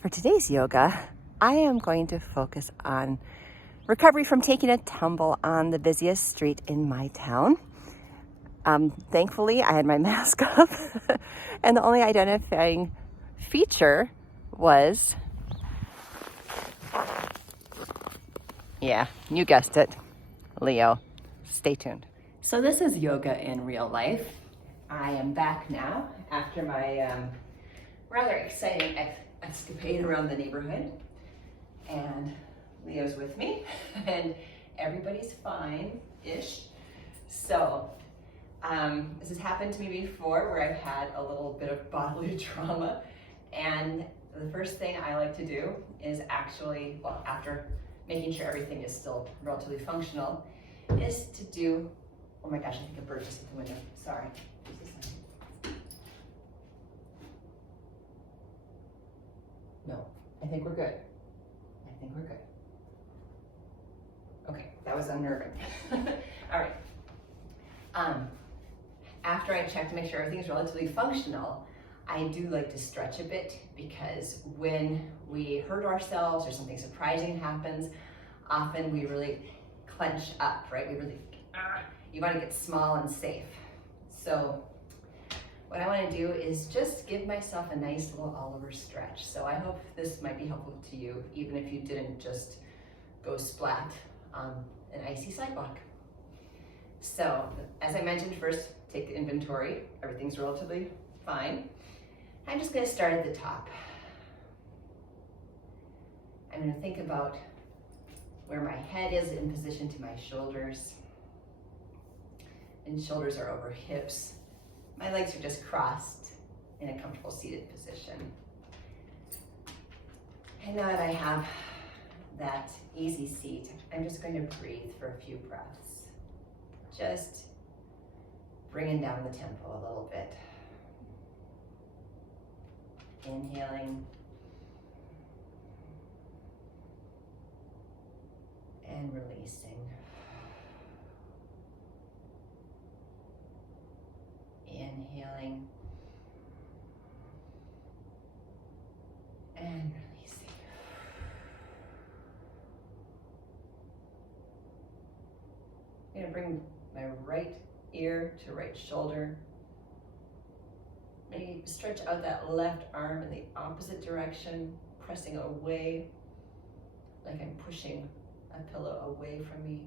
For today's yoga, I am going to focus on recovery from taking a tumble on the busiest street in my town. Thankfully, I had my mask up, and the only identifying feature was, yeah, you guessed it, Leo. Stay tuned. So this is yoga in real life. I am back now after my rather exciting escapade around the neighborhood, and Leo's with me and everybody's fine-ish. So this has happened to me before where I've had a little bit of bodily trauma, and the first thing I like to do is actually, well, after making sure everything is still relatively functional, is to do, oh my gosh, I think a bird just hit the window, sorry. No, I think we're good. Okay, that was unnerving. All right. After I check to make sure everything's relatively functional, I do like to stretch a bit, because when we hurt ourselves or something surprising happens, often we really clench up, right? You want to get small and safe. So what I want to do is just give myself a nice little all-over stretch. So I hope this might be helpful to you, even if you didn't just go splat on an icy sidewalk. So as I mentioned, first take the inventory. Everything's relatively fine. I'm just going to start at the top. I'm going to think about where my head is in position to my shoulders. And shoulders are over hips. My legs are just crossed in a comfortable seated position. And now that I have that easy seat, I'm just going to breathe for a few breaths. Just bringing down the tempo a little bit. Inhaling and releasing. Inhaling and releasing. I'm going to bring my right ear to right shoulder. Maybe stretch out that left arm in the opposite direction, pressing away, like I'm pushing a pillow away from me.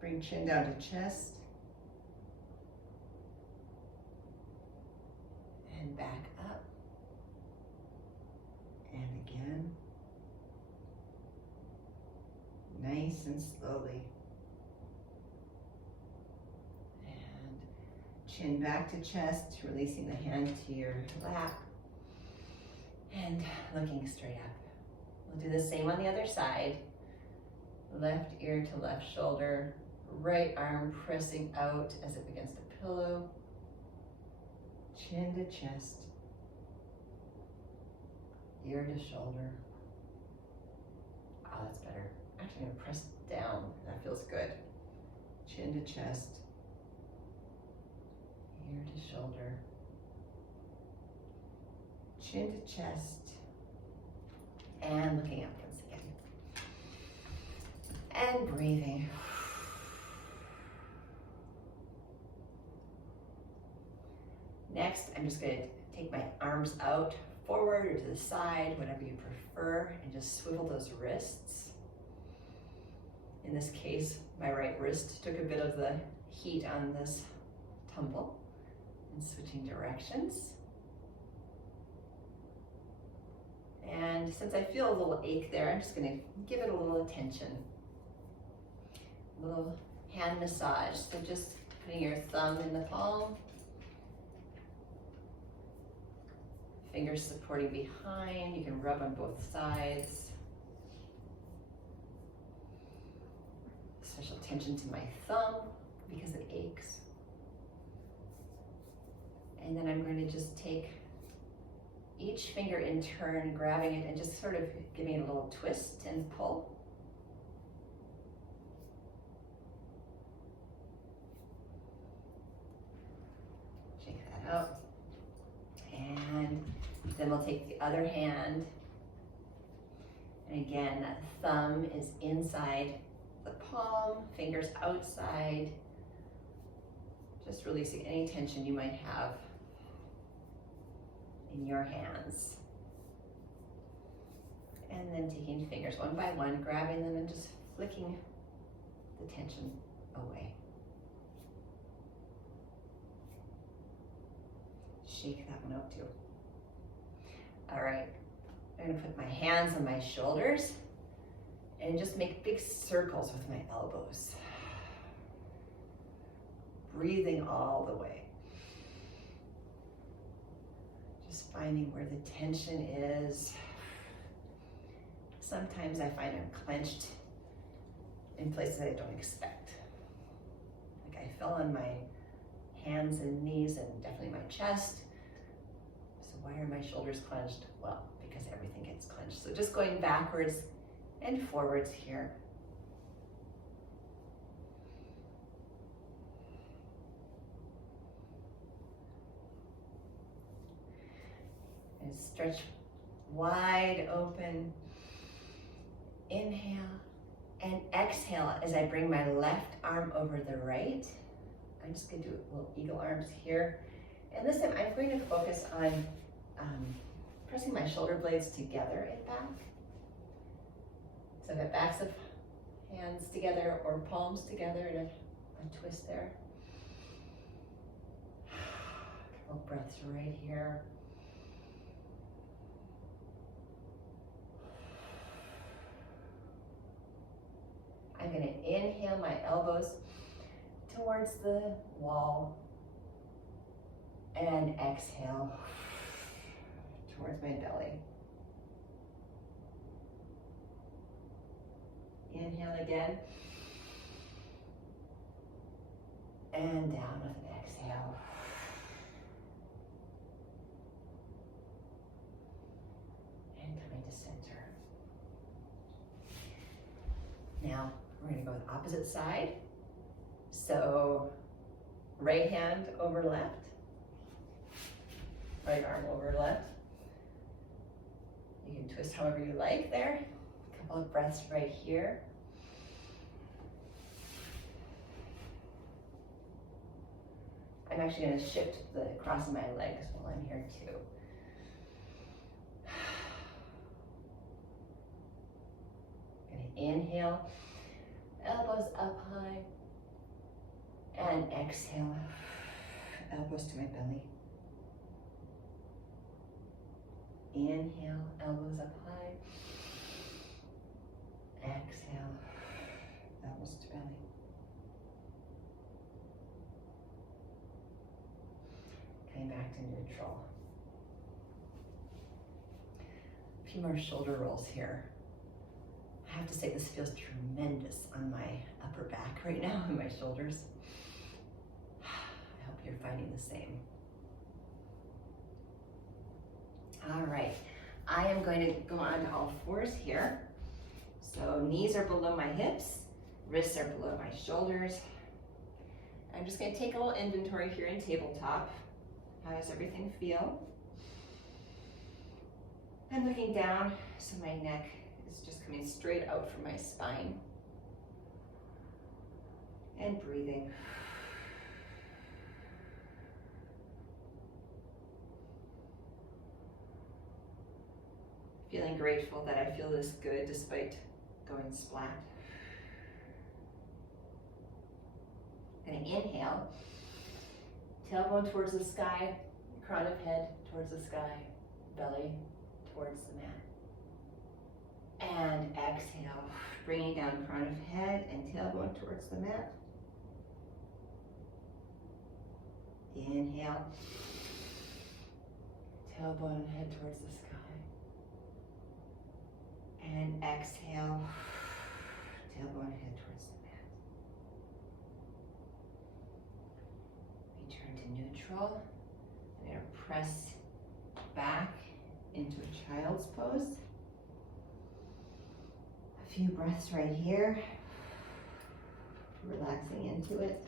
Bring chin down to chest. And back up. And again. Nice and slowly. And chin back to chest, releasing the hand to your lap. And looking straight up. We'll do the same on the other side. Left ear to left shoulder. Right arm pressing out as if against a pillow. Chin to chest, ear to shoulder. Oh, that's better. Actually, I'm going to press down. That feels good. Chin to chest, ear to shoulder, chin to chest, and looking up once again. And breathing. Next, I'm just going to take my arms out, forward or to the side, whatever you prefer, and just swivel those wrists. In this case, my right wrist took a bit of the heat on this tumble, and switching directions. And since I feel a little ache there, I'm just going to give it a little attention. A little hand massage, so just putting your thumb in the palm, fingers supporting behind. You can rub on both sides. Special attention to my thumb because it aches. And then I'm going to just take each finger in turn, grabbing it and just sort of giving it a little twist and pull. Shake that out. And Then we'll take the other hand. And again, that thumb is inside the palm, fingers outside. Just releasing any tension you might have in your hands. And then taking fingers one by one, grabbing them and just flicking the tension away. Shake that one out too. All right, I'm gonna put my hands on my shoulders and just make big circles with my elbows. Breathing all the way. Just finding where the tension is. Sometimes I find I'm clenched in places I don't expect. Like I fell on my hands and knees and definitely my chest. So why are my shoulders clenched? Well, because everything gets clenched. So just going backwards and forwards here. And stretch wide open. Inhale and exhale as I bring my left arm over the right. I'm just going to do little eagle arms here. And this time I'm going to focus on pressing my shoulder blades together and back. So I've got backs of hands together or palms together and a twist there. Couple breaths right here. I'm going to inhale my elbows towards the wall and exhale towards my belly. Inhale again and down with an exhale. And coming to center. Now, we're going to go the opposite side. So right hand over left, right arm over left. You can twist however you like there. A couple of breaths right here. I'm actually going to shift the cross of my legs while I'm here too. Going to inhale. Elbows up high, and exhale, elbows to my belly. Inhale, elbows up high, exhale, elbows to belly. Coming back to neutral. A few more shoulder rolls here. I have to say this feels tremendous on my upper back right now and my shoulders. I hope you're finding the same. All right, I am going to go on to all fours here. So knees are below my hips, wrists are below my shoulders. I'm just going to take a little inventory here in tabletop. How does everything feel? I'm looking down, so my neck is just coming straight out from my spine. And breathing. Feeling grateful that I feel this good despite going splat. Gonna inhale, tailbone towards the sky, crown of head towards the sky, belly towards the mat. And exhale, bringing down crown of head and tailbone towards the mat. Inhale, tailbone and head towards the sky. And exhale, tailbone and head towards the mat. Return to neutral. I'm going to press back into a child's pose. A few breaths right here. Relaxing into it.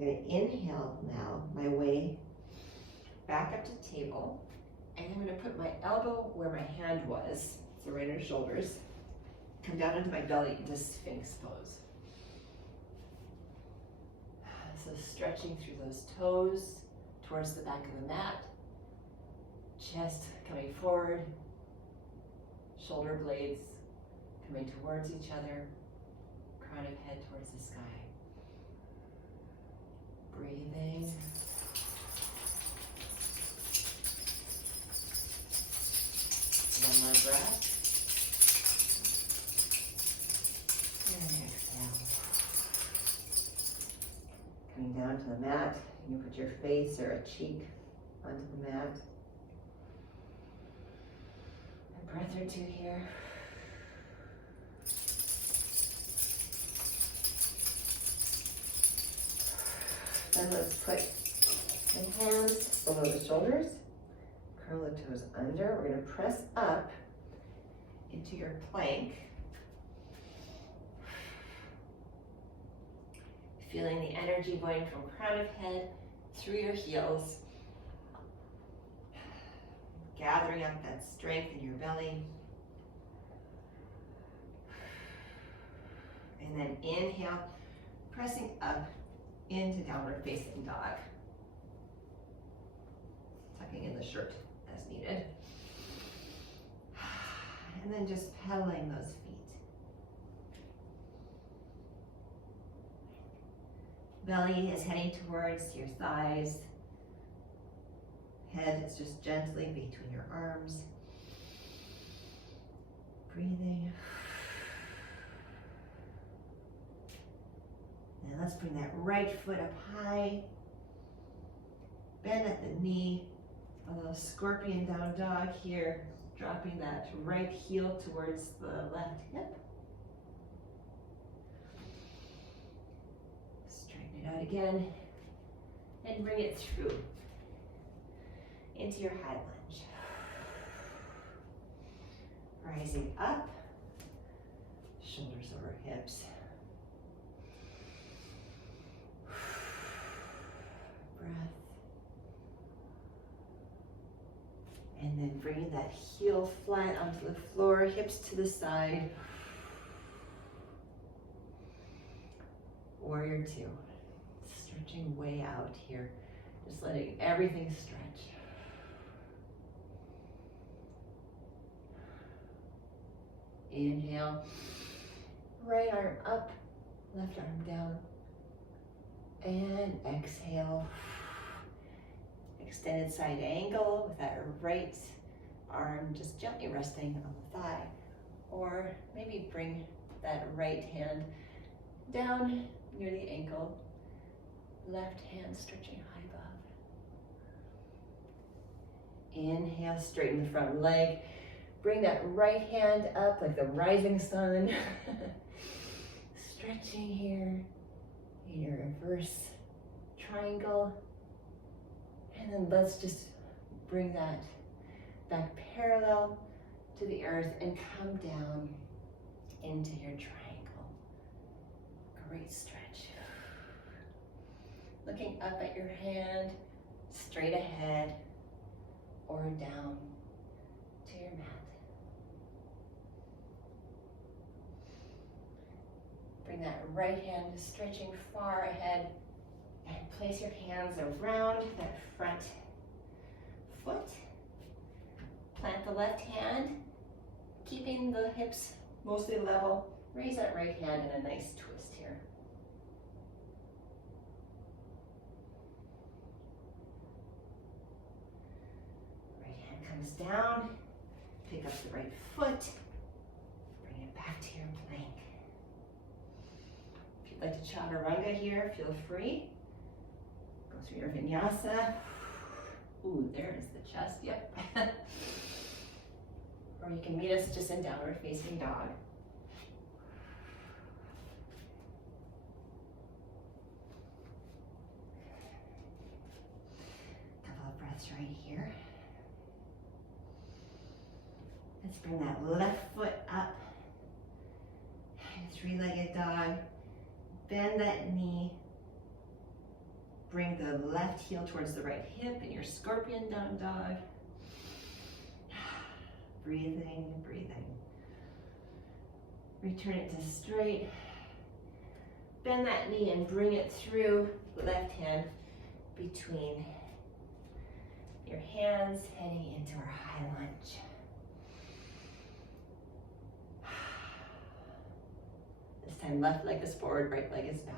going to inhale now my way back up to table. And I'm going to put my elbow where my hand was, so right on your shoulders. Come down into my belly into Sphinx Pose. So stretching through those toes towards the back of the mat. Chest coming forward. Shoulder blades coming towards each other. Crown of head towards the sky. Breathing. One more breath. And exhale. Coming down to the mat, you can put your face or a cheek onto the mat. A breath or two here. Then let's put the hands below the shoulders. Curl the toes under. We're going to press up into your plank. Feeling the energy going from crown of head through your heels. Gathering up that strength in your belly. And then inhale, pressing up into downward facing dog. Tucking in the shirt as needed. And then just pedaling those feet. Belly is heading towards your thighs. Head is just gently between your arms. Breathing. Now let's bring that right foot up high. Bend at the knee. A little scorpion down dog here. Dropping that right heel towards the left hip. Straighten it out again. And bring it through into your high lunge. Rising up. Shoulders over hips. Breath. And then bringing that heel flat onto the floor, hips to the side. Warrior two. Stretching way out here. Just letting everything stretch. Inhale. Right arm up, left arm down. And exhale. Extended side angle with that right arm just gently resting on the thigh. Or maybe bring that right hand down near the ankle. Left hand stretching high above. Inhale, straighten the front leg. Bring that right hand up like the rising sun. Stretching here in your reverse triangle. And then let's just bring that back parallel to the earth and come down into your triangle. Great stretch. Looking up at your hand, straight ahead or down to your mat. Bring that right hand stretching far ahead. And place your hands around that front foot. Plant the left hand, keeping the hips mostly level. Raise that right hand in a nice twist here. Right hand comes down. Pick up the right foot. Bring it back to your plank. If you'd like to chaturanga here, feel free. Through your vinyasa. Ooh, there's the chest, yep. Or you can meet us just in downward facing dog. Couple of breaths right here. Let's bring that left foot up. Three-legged dog. Bend that knee. Bring the left heel towards the right hip in your scorpion down dog. Breathing, breathing. Return it to straight. Bend that knee and bring it through, left hand between your hands, heading into our high lunge. This time left leg is forward, right leg is back.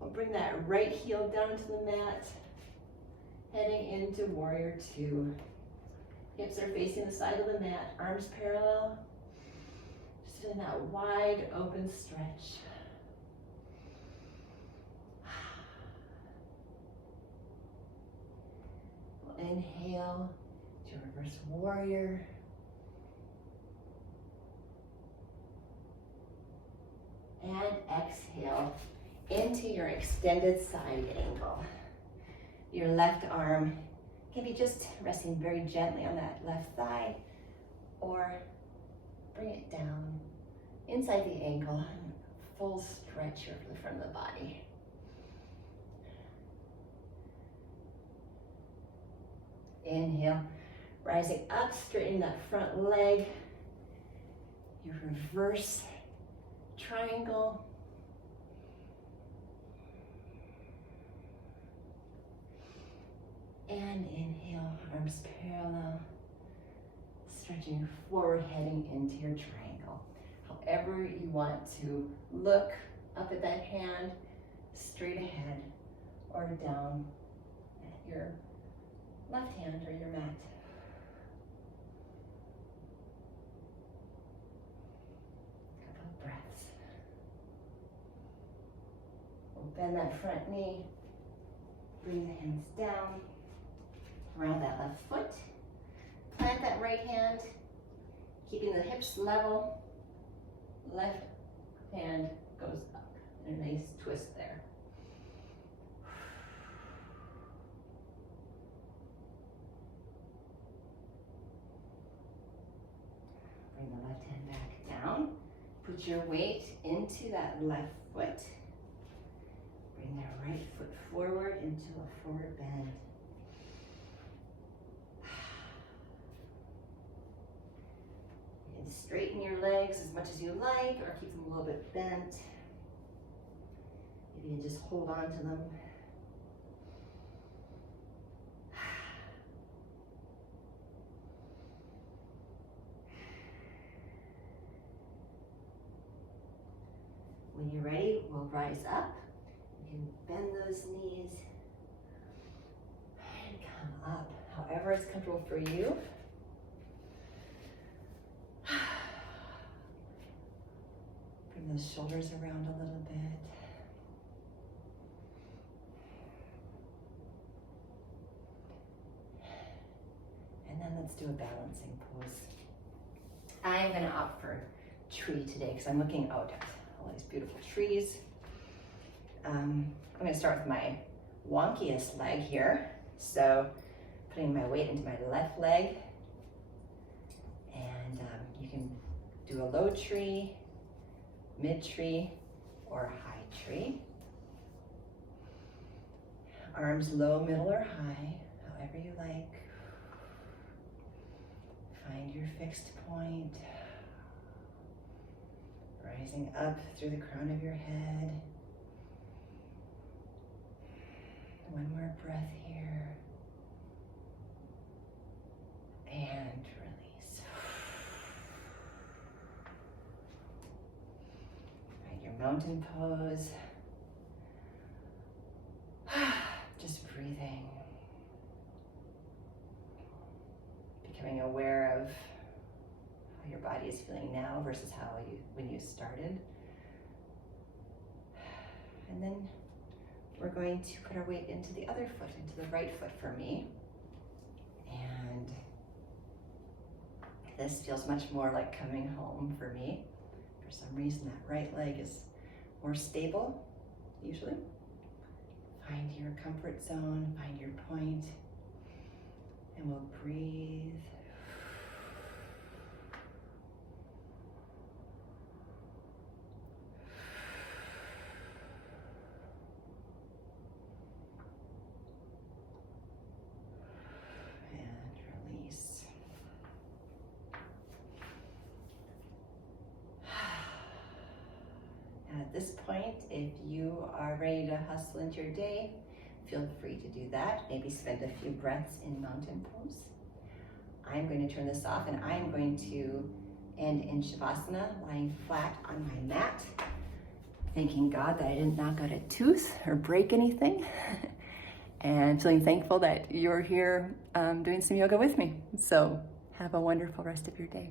We'll bring that right heel down to the mat, heading into warrior two. Hips are facing the side of the mat, arms parallel. Just feeling that wide open stretch. We'll inhale to reverse warrior. And exhale into your extended side angle. Your left arm can be just resting very gently on that left thigh, or bring it down inside the ankle. Full stretch here for the front of the body. Inhale, rising up, straightening that front leg. Your reverse triangle. And inhale, arms parallel, stretching forward, heading into your triangle. However you want to look up at that hand, straight ahead, or down at your left hand or your mat. Couple of breaths. We'll bend that front knee, bring the hands down. Around that left foot, plant that right hand, keeping the hips level, left hand goes up, and a nice twist there. Bring the left hand back down, put your weight into that left foot, bring that right foot forward into a forward bend. Straighten your legs as much as you like, or keep them a little bit bent. Maybe you just hold on to them. When you're ready, we'll rise up. You can bend those knees and come up, however is comfortable for you. Bring those shoulders around a little bit. And then let's do a balancing pose. I'm going to opt for tree today because I'm looking out at all these beautiful trees. I'm going to start with my wonkiest leg here. So putting my weight into my left leg. And you can do a low tree, mid tree, or high tree. Arms low, middle, or high, however you like. Find your fixed point. Rising up through the crown of your head. One more breath here. And release. Find your mountain pose. Just breathing. Becoming aware of how your body is feeling now versus when you started. And then we're going to put our weight into the other foot, into the right foot for me. And this feels much more like coming home for me. For some reason, that right leg is more stable, usually. Find your comfort zone, find your point, and we'll breathe. At this point, if you are ready to hustle into your day, feel free to do that. Maybe spend a few breaths in mountain pose. I'm going to turn this off and I'm going to end in Shavasana, lying flat on my mat, thanking God that I did not get a tooth or break anything, and feeling thankful that you're here doing some yoga with me. So have a wonderful rest of your day.